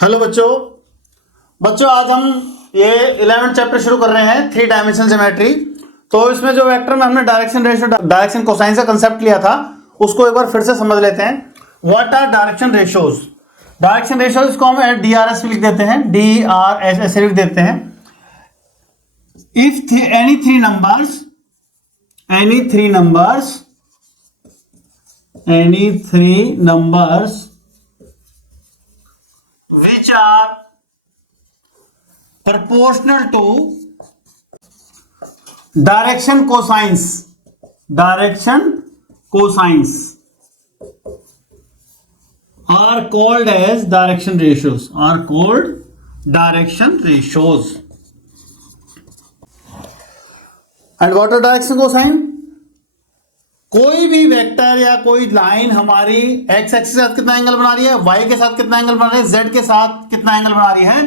Hello बच्चों। आज हम ये 11th चैप्टर शुरू कर रहे हैं, 3 डायमेंशनल ज्योमेट्री। तो इसमें जो वेक्टर में हमने डायरेक्शन रेशियो, डायरेक्शन कोसाइन का कंसेप्ट लिया था, उसको एक बार फिर से समझ लेते हैं। What are direction ratios? Direction ratios को हम DRS लिख देते हैं, DRS ऐसे लिख देते हैं। If any three numbers which are proportional to direction cosines are called as direction ratios, and what are direction cosine? कोई भी वेक्टर या कोई लाइन हमारी एक्स एक्सिस के साथ कितना एंगल बना रही है, वाई के साथ कितना एंगल बना रही है, जेड के साथ कितना एंगल बना रही है,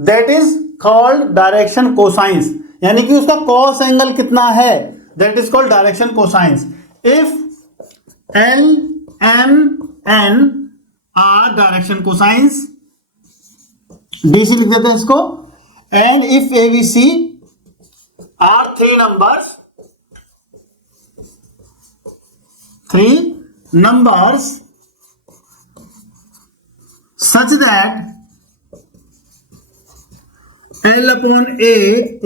that is called direction cosines. यानी कि उसका कॉस एंगल कितना है, that is called direction cosines. If L M N are direction cosines, DC लिख देते हैं इसको, and if ABC are three numbers such that L upon A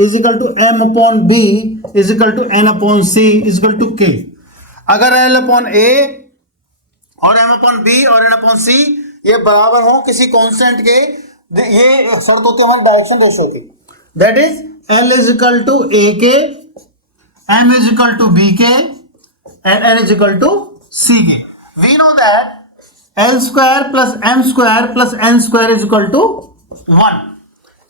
is equal to M upon B is equal to N upon C is equal to K। अगर L upon A और M upon B और N upon C ये बराबर हो किसी constant के, ये शर्त होती है हमारी डायरेक्शन रेशियो की। That is L is equal to A के, M is equal to B के and N is equal to C के। We know that L square plus M square plus N square is equal to 1।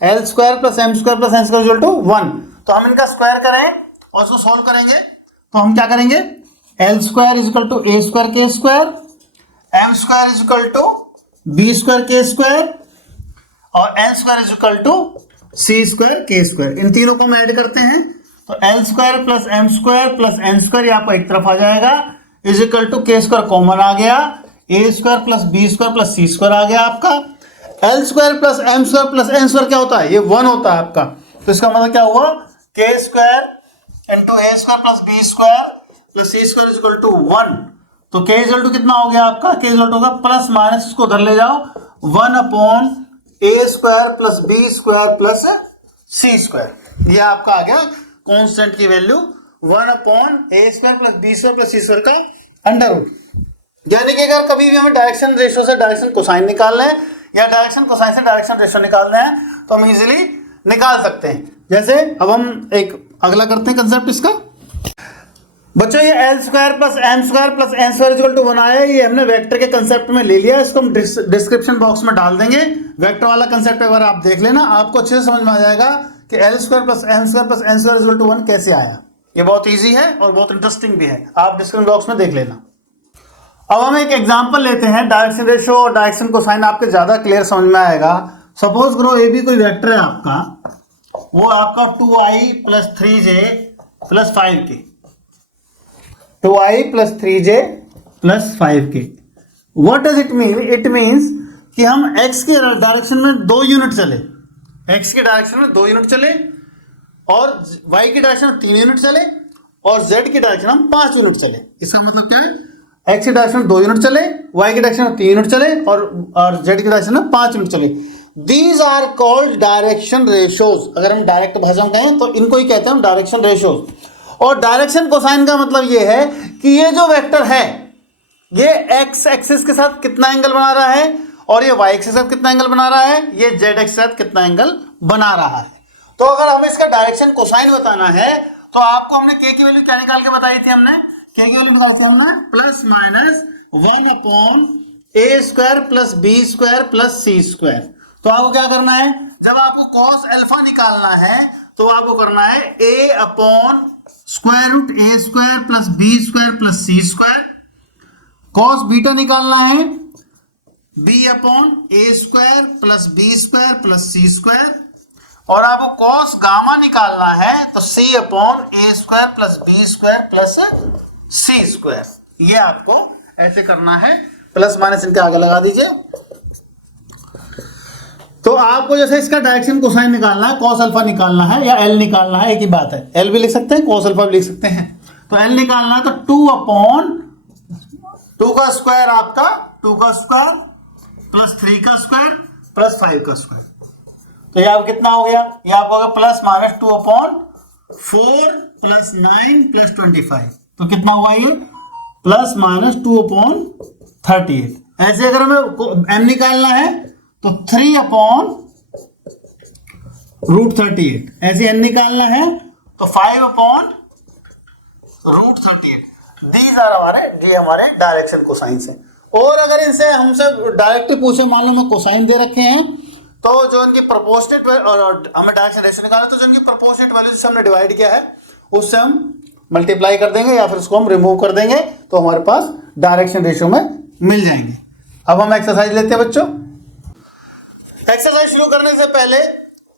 L square plus M square plus N square is equal to 1। तो हम इनका square करें और उसको solve करेंगे तो हम क्या करेंगे, L square is equal to A square K square, M square is equal to B square K square और N square is equal to C square K square। इन तीनों को हम ऐड करते हैं तो L square plus M square plus N square ये आपका एक तरफ आ जाएगा, is equal to K square common आ गया, A square plus B square plus C square आ गया आपका। L square plus M square plus N square क्या होता है, ये 1 होता है आपका। तो इसका मतलब क्या हुआ, K square into A square plus B square plus C square is equal to 1। तो K इक्वल टू कितना हो गया आपका, K इक्वल टू होगा प्लस माइनस इसको उधर ले जाओ, 1 upon A square plus B square plus C square. ये आपका आ गया कांस्टेंट की value 1 upon A square plus B square plus C square का अंडर रूट। यानी कि अगर कभी भी हमें डायरेक्शन रेशियो से डायरेक्शन कोसाइन निकालना है या डायरेक्शन कोसाइन से डायरेक्शन रेशियो निकालना है तो हम इजीली निकाल सकते हैं। जैसे अब हम एक अगला करते हैं कंसेप्ट इसका। बच्चों ये L square plus M square plus N square equal to 1 आया, ये हमने वेक्टर के कंसेप्ट में ले लिया, इसको हम डिस्क्रिप्शन बॉक्स में डाल देंगे। वेक्टर वाला कंसेप्ट एक बार आप देख लेना, आपको अच्छे से समझ में आ जाएगा कि L square plus M square plus N square equal to 1 कैसे आया। ये बहुत इजी है और बहुत इंटरेस्टिंग भी है, आप डिस्क्रिप्शन बॉक्स में देख लेना। अब हम एक एग्जांपल लेते हैं, डायरेक्शन रेशियो और डायरेक्शन कोसाइन आपके ज्यादा क्लियर समझ में आएगा। सपोज करो ए भी कोई वेक्टर है आपका, वो आपका 2i plus 3j plus 5k, 2i plus 3j plus 5k। What does it mean? It means कि हम x के डायरेक्शन में 2 यूनिट चले, x के डायरेक्शन में 2 यूनिट चले और y की डायरेक्शन में 3 यूनिट चले और z की डायरेक्शन में 5 यूनिट चले। इसका मतलब क्या है, x की डायरेक्शन में 2 यूनिट चले, y की डायरेक्शन में 3 यूनिट चले और z की डायरेक्शन में 5 यूनिट चले। These are called direction ratios. अगर हम डायरेक्ट भाषा में कहें तो इनको ही कहते हैं हम डायरेक्शन रेशियोज। और डायरेक्शन कोसाइन का मतलब ये है कि ये जो वेक्टर है ये x एक्सिस के साथ कितना एंगल बना रहा है और ये y एक्सिस के साथ कितना एंगल बना रहा है, ये z एक्सिस के साथ कितना एंगल बना रहा है। तो अगर हमें इसका डायरेक्शन कोसाइन बताना है तो आपको हमने k की वैल्यू क्या निकाल के बताई थी, हमने k की वैल्यू निकाली थी हमने plus minus 1 upon A square plus B square plus C square. तो आपको क्या करना है, जब आपको cos अल्फा निकालना है तो आपको करना है A upon square root A square plus B square plus C square. cos beta निकालना है B upon A square plus B square plus C square. और आपको cos गामा निकालना है तो C upon A square plus B square plus C square. ये आपको ऐसे करना है, प्लस माइनस इनके आगे लगा दीजिए। तो आपको जैसे इसका डायरेक्शन कोसाइन निकालना है, कॉस अल्फा निकालना है या एल निकालना है, एक ही बात है। एल भी लिख सकते हैं, कॉस अल्फा भी लिख सकते हैं। तो एल निकालना है तो 2/2 का स्क्वायर आपका 2 का स्क्वायर प्लस 3 का स्क्वायर प्लस 5 का स्क्वायर। तो ये आप कितना हो गया, ये आपको होगा प्लस माइनस 2/4 प्लस 9 प्लस 25। तो कितना हुआ ये प्लस माइनस 2/38। ऐसे अगर हमें एम निकालना है तो 3/√38। ऐसे एन निकालना है तो 5/√38। दीज आर हमारे डायरेक्शन कोसाइंस है। और अगर इनसे हमसे डायरेक्टली पूछे, मान लो मैं कोसाइन दे रखे हैं, तो जो इनकी प्रोपोर्शनेट हमें डायरेक्शन रेशियो निकालना है, तो जो इनकी प्रोपोर्शनेट वैल्यू से हमने डिवाइड किया है उससे हम मल्टीप्लाई कर देंगे या फिर उसको हम रिमूव कर देंगे, तो हमारे पास डायरेक्शन रेशियो में मिल जाएंगे। अब हम एक्सरसाइज लेते हैं बच्चों। एक्सरसाइज शुरू करने से पहले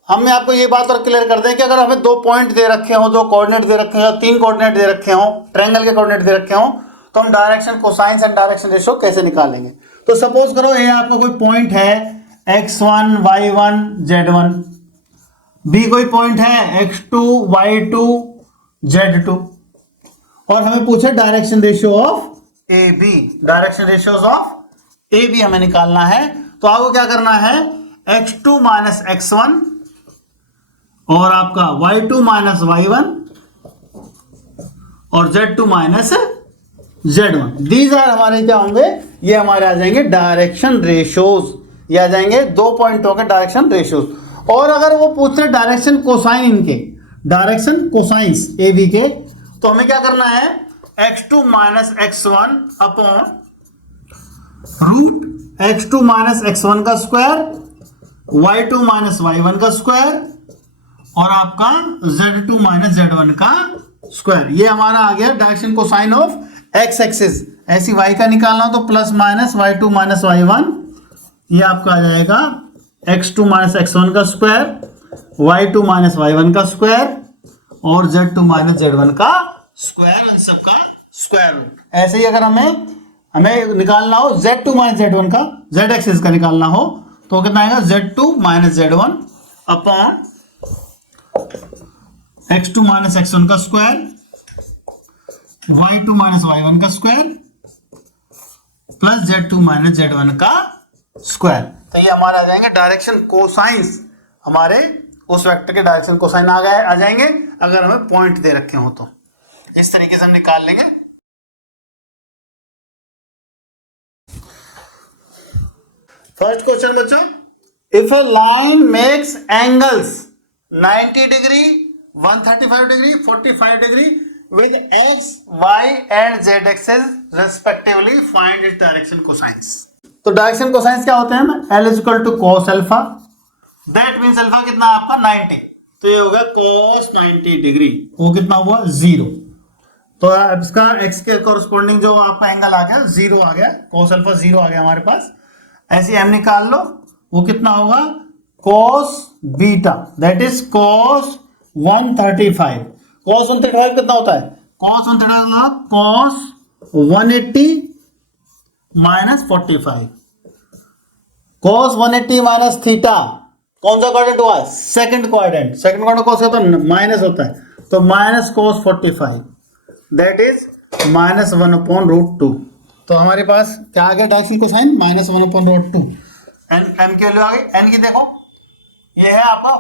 हमने आपको ये बात और क्लियर कर दें कि अगर हमें 2 पॉइंट दे रखे हो, 2 कोऑर्डिनेट दे रखे हो, 3 कोऑर्डिनेट दे रखे हो, ट्रायंगल के कोऑर्डिनेट दे रखे हो, तो हम direction cosines and direction ratio कैसे निकालेंगे। तो सपोज करो ये आपका कोई पॉइंट है x1 y1 z1, बी कोई पॉइंट है x2 y2 z2, और हमें पूछा direction ratio of A B. Direction ratio of A B हमें निकालना है। तो आपको क्या करना है, x2 माइनस x1 और आपका y2 माइनस y1 और z2 minus z1। These are हमारे क्या होंगे, ये हमारे आ जाएंगे डायरेक्शन रेशियोज, ये आ जाएंगे 2 पॉइंटों के डायरेक्शन रेशियोज। और अगर वो पूछते डायरेक्शन कोसाइन, इनके डायरेक्शन कोसाइंस ए बी के, तो हमें क्या करना है, x2 minus x1 upon root x2 minus x1 का स्क्वायर, y2 माइनस y1 का स्क्वायर और आपका z2 माइनस z1 का स्क्वायर। ये हमारा आ गया direction cosine of x axis. ऐसी y का निकालना हो तो plus minus y2 minus y1, ये आपका आ जाएगा x2 माइनस x1 का स्क्वायर, y2 माइनस y1 का स्क्वायर और z2 माइनस z1 का स्क्वायर, इन सब का स्क्वायर रूट। ऐसे ही अगर हमें निकालना हो z2 माइनस z1 का, z एक्सिस का निकालना हो तो कितना आएगा, z2 minus z1 upon x2 minus x1 का स्क्वायर, y2 माइनस y1 का square plus z2 minus z1 का स्क्वायर। तो ये हमारे आ जाएंगे डायरेक्शन कोसाइंस, हमारे उस वेक्टर के डायरेक्शन कोसाइन आ जाएंगे अगर हमें पॉइंट दे रखे हो। तो इस तरीके से हम निकाल लेंगे। फर्स्ट क्वेश्चन बच्चों, if a line makes angles 90 degree, 135 degree, 45 degree with x, y and z axis respectively, find its direction cosines। तो डायरेक्शन कोसाइंस क्या होते हैं, L is equal to cos alpha, that means alpha कितना है आपका 90, तो ये होगा cos 90 डिग्री, वो कितना हुआ 0। तो इसका x के कॉरस्पॉन्डिंग जो आपका एंगल आ गया 0 आ गया, cos अल्फा 0 आ गया हमारे पास। ऐसे m निकाल लो, वो कितना होगा cos beta, that is cos 135। cos 135 कितना होता है, cos 135 cos 180 minus 45, cos 180 minus theta, कौन सा क्वाड्रेंट हुआ है, सेकंड क्वाड्रेंट। सेकंड क्वाड्रेंट कौन सा होता है, माइनस होता है, तो minus cos 45 that is minus 1/√2। तो हमारे पास क्या आ गया डायरेक्शन कोसाइन, माइनस 1/√2। एन की वैल्यू आ गई, एन की देखो ये है आपका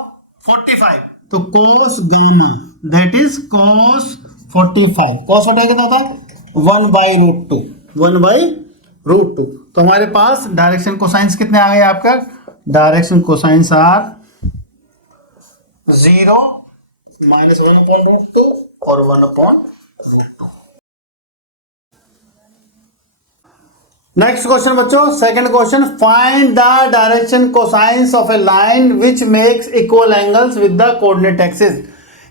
45, तो cos gamma that is cos 45, cos 45 कितना होता है 1/√2, 1/√2। तो हमारे पास डायरेक्शन कोसाइंस कितने आ गए आपका, डायरेक्शन कोसाइंस आर 0, माइनस 1/√2 और 1/√2। नेक्स्ट क्वेश्चन बच्चों, second question, find the direction cosines of A line which makes equal angles with the coordinate axis.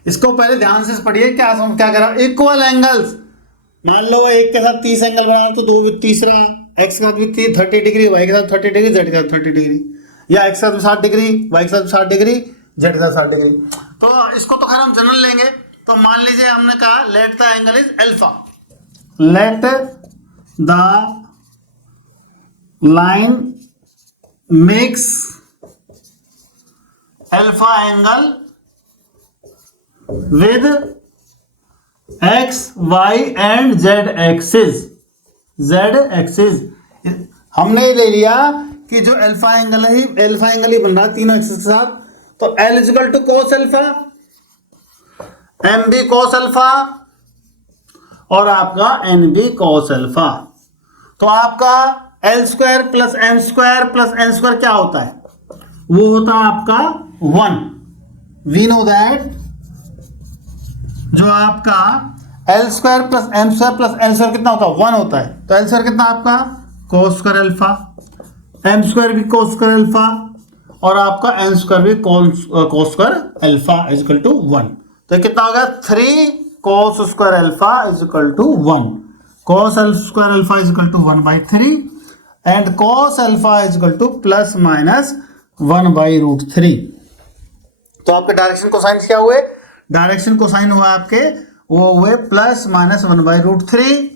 इसको पहले ध्यान से पढ़िए, क्या कह रहा है, इक्वल एंगल्स। मान लो एक के साथ 30 एंगल बना तो दो तीसरा एक्स के साथ भी 30 डिग्री, वाई के साथ 30 डिग्री, जेड के साथ 30 डिग्री, या एक्स के साथ 60 डिग्री, वाई के साथ 60 डिग्री, जेड के साथ 60 डिग्री। तो इसको तो खैर हम जनरल लेंगे। तो मान लीजिए हमने कहा let the angle is alpha, let the line makes alpha angle with X Y and Z axis. हमने ले लिया कि जो अल्फा एंगल है, अल्फा एंगल ही बन रहा है तीनों एक्सिस के साथ, तो L equal to cos alpha, M be cos alpha और आपका एन बी कोस अल्फा। तो आपका L square plus M square plus N square क्या होता है? वो होता है आपका 1। वी नो दैट जो आपका L square plus M square plus N square कितना होता है? 1 होता है। तो एल स्क्वायर कितना आपका? Cos square alpha, M square भी कोस स्क्वायर अल्फा और आपका एन स्क्वायर भी cos square alpha equal to 1। तो कितना होगा? 3 cos square alpha equal to 1। Cos square alpha equal to 1/3 and cos alpha equal to plus minus 1/√3। तो आपके direction cosine क्या हुए? डायरेक्शन कोसाइन हुआ आपके वो हुए plus minus 1/√3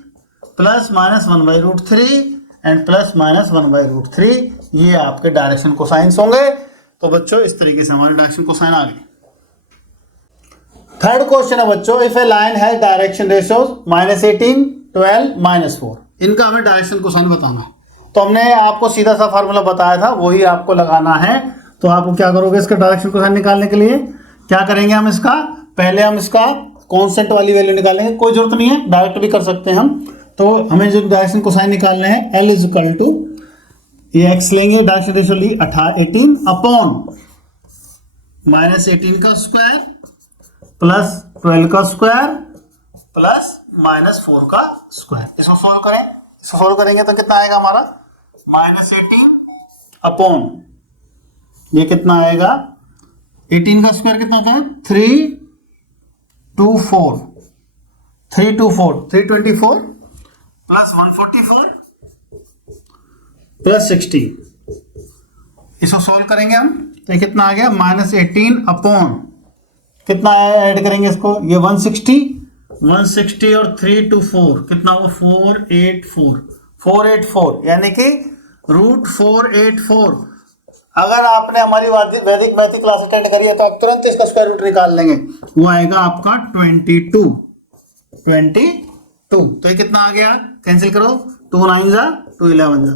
plus minus 1/√3 and plus minus 1/√3। ये आपके डायरेक्शन कोसाइंस होंगे। तो बच्चों इस तरीके से हमारे डायरेक्शन कोसाइन आ गए। थर्ड क्वेश्चन है बच्चों, if A line has direction ratios -18, 12, -4, इनका हमें डायरेक्शन कोसाइन बताना है। तो हमने आपको सीधा सा फार्मूला बताया था, वही आपको लगाना है। तो आप क्या करोगे? इसका डायरेक्शन कोसाइन निकालने के लिए क्या करेंगे? हम इसका पहले हम इसका कांस्टेंट वाली वैल्यू निकालेंगे, कोई जरूरत नहीं है, डायरेक्ट भी कर सकते हैं हम। तो हमें जो डायरेक्शन कोसाइन निकालने हैं, L इजिकल टू ये x लेंगे, डायरेक्शन रेशियो ली 18 अपॉन -18 का स्क्वायर प्लस 12 का स्क्वायर प्लस -4 का स्क्वायर। इसको सोल्व करें। इसको सोल्व करेंगे तो कितना आएगा हमारा? -18 अपॉन ये कितना आएगा? 18 का स्क्वायर कितना होता है? 324 324 प्लस 144 प्लस 60। इसको सॉल्व करेंगे हम तो ये कितना आ गया? -18 अपॉन कितना ऐड करेंगे इसको? ये 160 और 324 कितना हुआ? 484 यानी कि √484। अगर आपने हमारी वैदिक मैथ क्लास अटेंड करी है तो आप तुरंत इसका स्क्वायर रूट निकाल लेंगे। वो आएगा आपका 22। तो ये कितना आ गया? कैंसिल करो, 2 9 जा 2 11 जा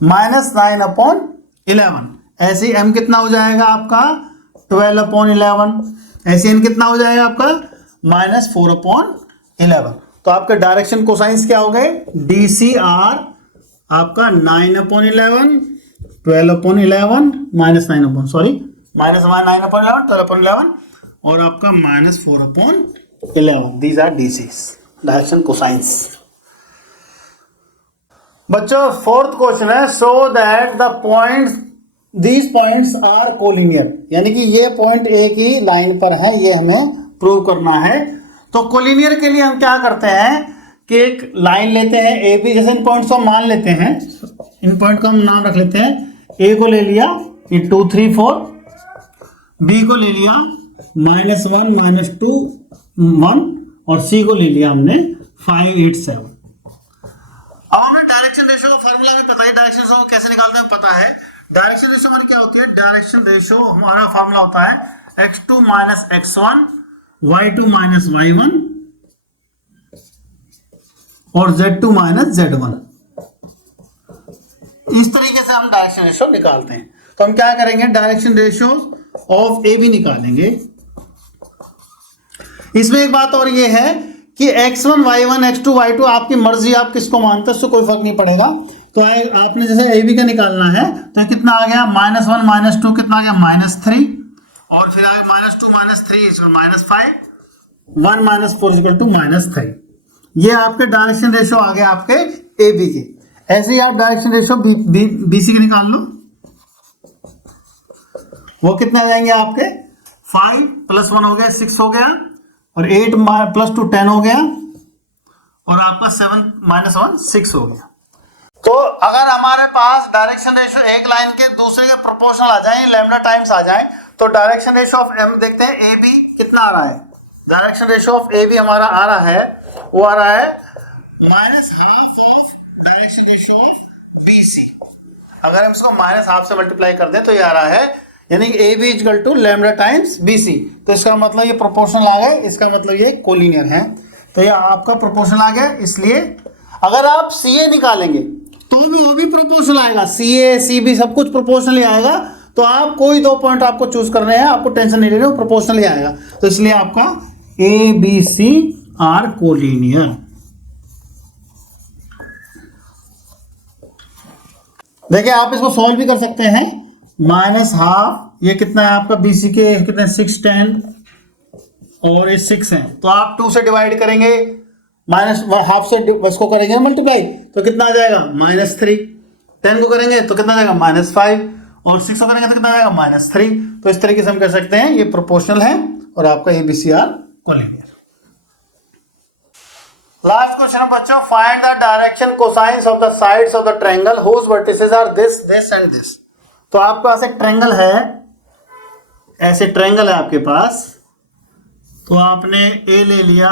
-9/11। ऐसे m कितना हो जाएगा आपका? 12/11। ऐसे n कितना हो जाएगा आपका? -4/11। तो आपके डायरेक्शन कोसाइंस क्या हो गए? DCR आपका 9/11 12/11 -9 सॉरी -9/11 12/11 और आपका -4/11। These are DCs, direction cosines. बच्चों फोर्थ क्वेश्चन है, so that the points these points are collinear, यानी कि ये पॉइंट एक ही लाइन पर है, ये हमें प्रूव करना है। तो कोलिनियर के लिए हम क्या करते हैं कि एक लाइन लेते हैं ए बी, जैसे इन पॉइंट्स को हम मान लेते हैं, इन पॉइंट का हम नाम रख लेते हैं। ए को ले लिया ये 2 3 4, बी को ले लिया -1 -2 1 और सी को ले लिया हमने 5 8 7। अब हमें डायरेक्शन रेशियो का फार्मूला हमें पता है, डायरेक्शन रेशियो कैसे निकालते हैं पता है। डायरेक्शन रेशियो हमारी क्या होती है? डायरेक्शन रेशियो हमारा फार्मूला होता है x2 - x1 y2 - y1 और z2 - z1। इस तरीके से हम डायरेक्शन रेशियो निकालते हैं। तो हम क्या करेंगे? Direction ratio of A B निकालेंगे। इसमें एक बात और ये है कि x1 y1 x2 y2 आपकी मर्जी, आप किसको मानते हैं उससे कोई फर्क नहीं पड़ेगा। तो आपने जैसे ए बी का निकालना है तो कितना आ गया? -1 -2 कितना आ गया? -3 और फिर आगे -2 -3 -5 1 -4 -3। ये आपके डायरेक्शन रेशियो आ गया आपके ए बी के। ऐसे ही आप डायरेक्शन रेशियो बी सी के निकाल लो। वो कितने आ जाएंगे आपके? 5 + 1 हो गया 6 हो गया और 8 + 2 10 हो गया और आपका 7 - 1 6 हो गया। तो अगर हमारे पास डायरेक्शन रेशियो एक लाइन के दूसरे के प्रोपोर्शनल आ जाए, लैम्डा टाइम्स आ जाए, तो डायरेक्शन रेशियो ऑफ एम देखते हैं ए बी कितना आ रहा है। Direction ratio of A B हमारा आ रहा है, वो आ रहा है -½ of direction ratio of B C. अगर हम इसको -½ से मल्टीप्लाई कर दें तो ये आ रहा है, यानी कि A B equal to lambda times B C. तो इसका मतलब ये प्रोपोर्शनल आ गया, इसका मतलब ये कोलिनियर है। तो ये आपका प्रोपोर्शनल आ गया। इसलिए अगर आप सी ए निकालेंगे तो भी वो भी प्रोपोर्शनल आएगा, सी ए सी बी सब कुछ प्रोपोर्शनल ही आएगा। तो आप कोई दो पॉइंट आपको चूज करने हैं, आपको टेंशन नहीं लेनी, वो प्रोपोर्शनल ही आएगा। तो इसलिए आपका A B C are collinear. देखिए आप इसको सॉल्व भी कर सकते हैं। माइनस हाफ, ये कितना है आपका बीसी के कितने 6 10 और ये 6 है। तो आप 2 से डिवाइड करेंगे, माइनस हाफ से इसको करेंगे मल्टीप्लाई, तो कितना आ जाएगा -3। 10 को करेंगे तो कितना आ जाएगा -5 और 6 को करेंगे तो कितना आ जाएगा -3। तो इस तरीके से हम कह सकते हैं ये प्रोपोर्शनल है और आपका एबीसीआर कोलिनियर। लास्ट क्वेश्चन बच्चों, find the direction cosines of the sides of the triangle whose vertices are this this and this. तो आपके पास एक ट्रायंगल है, ऐसे ट्रायंगल है आपके पास। तो आपने ए ले लिया,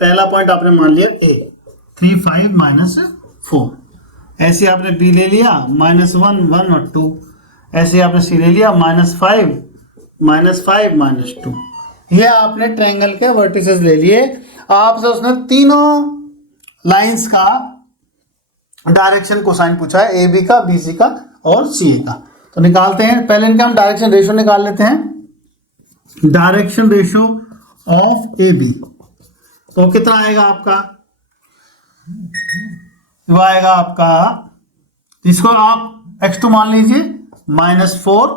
पहला पॉइंट आपने मान लिया ए 3 5 -4। ऐसे आपने बी ले लिया -1 1 और 2। ऐसे आपने सी ले लिया -5 -5 -2। ये आपने ट्रायंगल के वर्टिसेस ले लिए। आपसे उसने तीनों लाइंस का डायरेक्शन कोसाइन पूछा है, ए बी का, बी सी का और सी ए का। तो निकालते हैं, पहले इनका हम डायरेक्शन रेशियो निकाल लेते हैं। Direction ratio of A B तो कितना आएगा आपका, वो आएगा आपका, इसको आप x2 मान लीजिए -4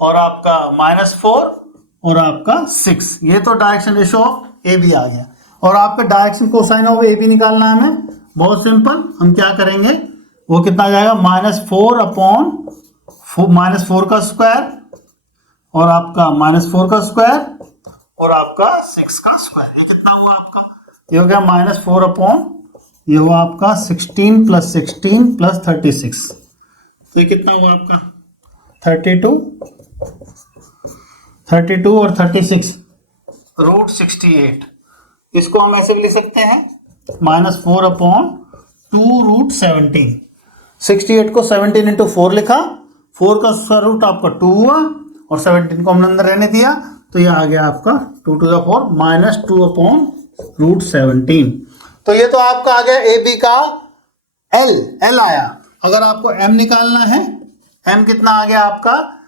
और आपका -4 और आपका 6। ये तो direction ratio of A B आ गया। और आपका direction cosine of A B निकालना है हमें, बहुत सिंपल। हम क्या करेंगे, वो कितना आ जाएगा -4 का स्क्वायर और आपका -4 का स्क्वायर और आपका 6 का स्क्वायर। ये कितना हुआ आपका, ये हो गया -4 ये हुआ आपका 16 + 16 + 36। तो ये कितना हुआ आपका 32 और 36 √68। इसको हम ऐसे भी लिख सकते हैं -4/2 √17। 68 को 17 × 4 लिखा, 4 का स्क्वायर रूट आपका 2 हुआ और 17 को हमने अंदर रहने दिया। तो ये आ गया आपका 2 to the 4 -2/√17। तो ये तो आपका आ गया ए बी का एल आया। अगर आपको एम निकालना है, एम कितना आ गया आपका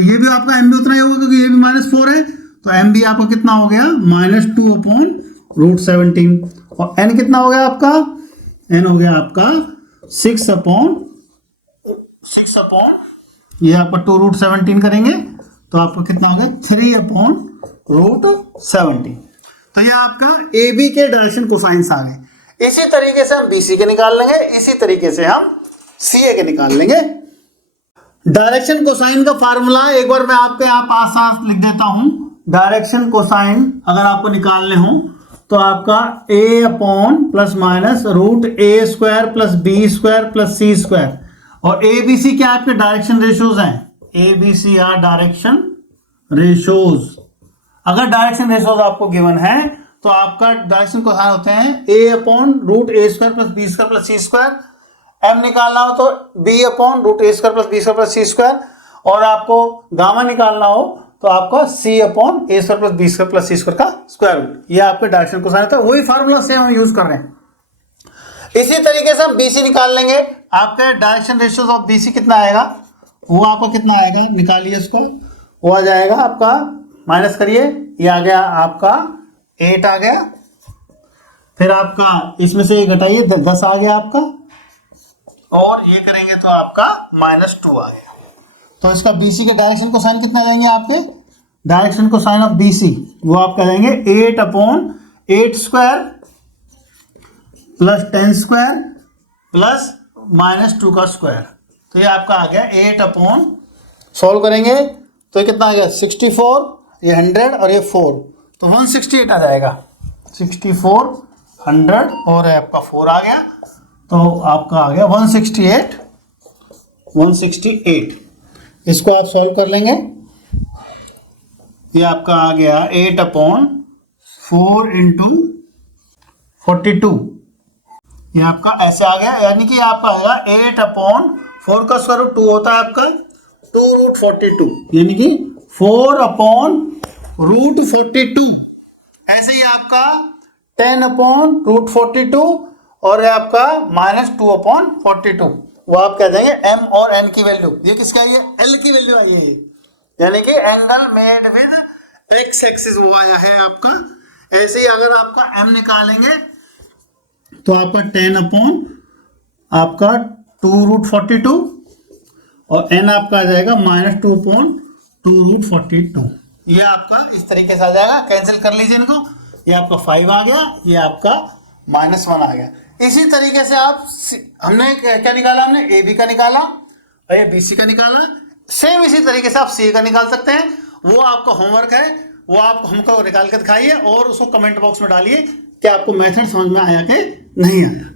ये भी आपका एम भी उतना ही होगा क्योंकि ये भी -4 है। तो एम भी आपका कितना हो गया -2/√17। और एन कितना हो गया आपका, एन हो गया आपका 6 ये आपका 2√17 करेंगे तो आपको कितना हो गया 3/√17। तो ये आपका ए बी के डायरेक्शन कोसाइंस आ गए। इसी तरीके से हम बी सी के निकाल लेंगे, इसी तरीके से हम सी ए के निकाल लेंगे। डायरेक्शन कोसाइन का फार्मूला एक बार मैं आपके यहाँ पास लिख देता हूं। डायरेक्शन कोसाइन अगर आपको निकालने हो तो आपका a ± √a² + b² + c²। और ए बी सी क्या आपके डायरेक्शन रेशियोज हैं, A B C are direction ratios. अगर डायरेक्शन रेशियोज आपको गिवन है तो आपका डायरेक्शन कोसाइन होते हैं a √a² + b² + c²। M निकालना हो तो b √a² + b² + c²। और आपको गामा निकालना हो तो आपका c a² + b² + c² का स्क्वायर रूट। ये आपके डायरेक्शन कोसाइन होता है। वही फार्मूला से हम यूज कर रहे हैं। इसी तरीके से हम BC निकाल लेंगे। आपके डायरेक्शन रेशियोज ऑफ BC कितना आएगा, वो आपका कितना आएगा, निकालिए इसको। वो आ जाएगा आपका, माइनस करिए, ये आ गया आपका 8 आ गया। फिर आपका इसमें से ये घटाइए 10 आ गया आपका, और ये करेंगे तो आपका -2 आ गया। तो इसका BC के डायरेक्शन कोसाइन कितना आ जाएंगे आपके, डायरेक्शन कोसाइन ऑफ BC वो आप करेंगे 8/8² + 10² + -2 का स्क्वायर। तो ये आपका आ गया 8 सॉल्व करेंगे तो ये कितना आ गया 64, ये 100 और ये 4, तो 168 आ जाएगा। 64 100 और आपका 4 आ गया, तो आपका आ गया 168। इसको आप सॉल्व कर लेंगे। ये आपका आ गया 8/4 × 42। ये आपका ऐसे आ गया, यानी कि आपका आएगा 8/4 का स्क्वायर रूट 2 होता है आपका, 2√42 यानी कि 4/√42। ऐसे ही आपका 10/√42 और आपका -2/42 वो आप कह देंगे m और n की वैल्यू। ये किसकी आई है? L की वैल्यू आई है, यानी कि angle made with x axis वो आया है आपका। ऐसे ही अगर आपका m निकालेंगे तो आपका 10/2√42 और n आपका आ जाएगा -2/2√42। ये आपका इस तरीके से आ जाएगा। कैंसिल कर लीजिए इनको, ये आपका 5 आ गया, ये आपका -1 आ गया। इसी तरीके से आप हमने क्या निकाला? हमने ए बी का निकाला और ये बी सी का निकाला। सेम इसी तरीके से आप सी का निकाल सकते हैं। वो आपका होमवर्क है, वो आप हमको निकाल के दिखाइए और उसको कमेंट बॉक्स में डालिए कि आपको मेथड समझ में आया कि नहीं आया।